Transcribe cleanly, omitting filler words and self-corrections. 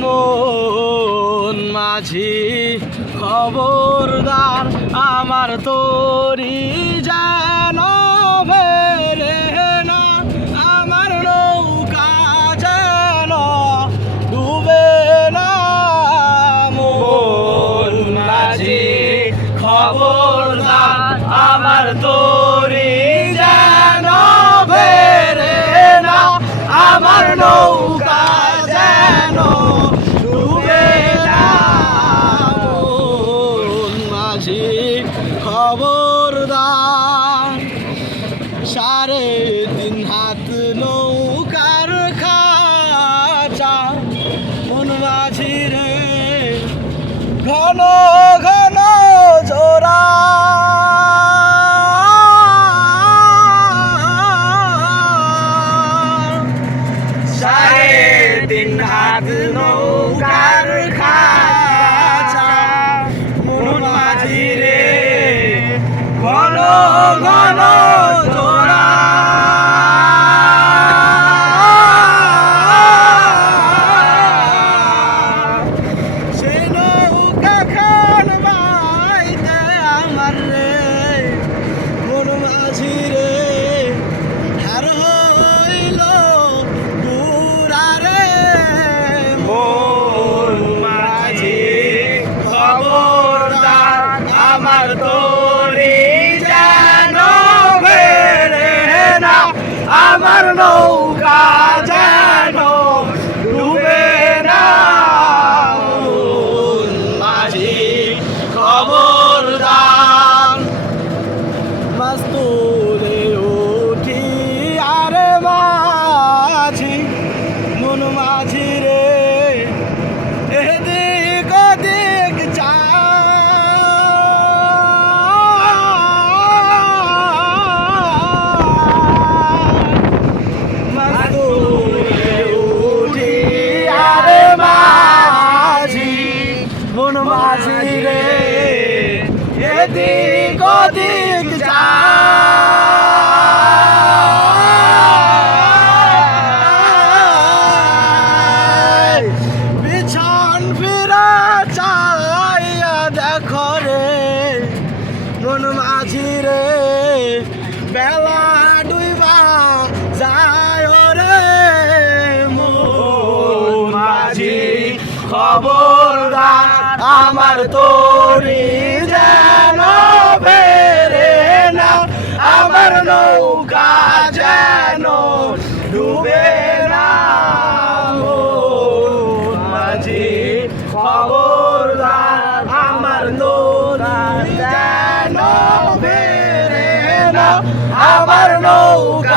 মন মাঝি খবরদার, আমার তোরি যেন ফেরে না, আমার নৌকা যেন ডুবে না। মন মাঝি খবরদার, আমার তোরি যেন ফেরে না, আমার নৌকা যেন ডুবে না। মন মাঝি খবরদার, 3.5 হাত নৌকার খাঁচা, মন মাঝি রে ঘন ঘন জোড়া। তিন হাত নৌকার খাঁচা, মন মাঝি রে ঘন ঘন জোড়া। সেই নৌকা খান বাইতে আমার রে, মন মাঝি রে হার হইল বুড়া রে। মন মাঝি খবরদার, আমার তোরি যেন ফেরে না, আমার নৌকা যেন ডুবে না। মন মাঝি খবরদার, মাছ তুলে উঠি আরে মাঝি, মন মাঝি রে এদিক ওদিক মাছ তুলে উঠি আরে মাঝি, মন মাঝি রে এদিক ওদিক পিছন ফিরা চাইয়া দেখো রে, মন মাঝি রে বেলা ডুইবা যায় রে। মন মাঝি খবরদার, আমার তোরি যেন ফেরে না, আমার নৌকা যেন ডুবে না। মন মাঝি খবরদার, আমার নৌকা যেন ফেরে না, আমার নৌকা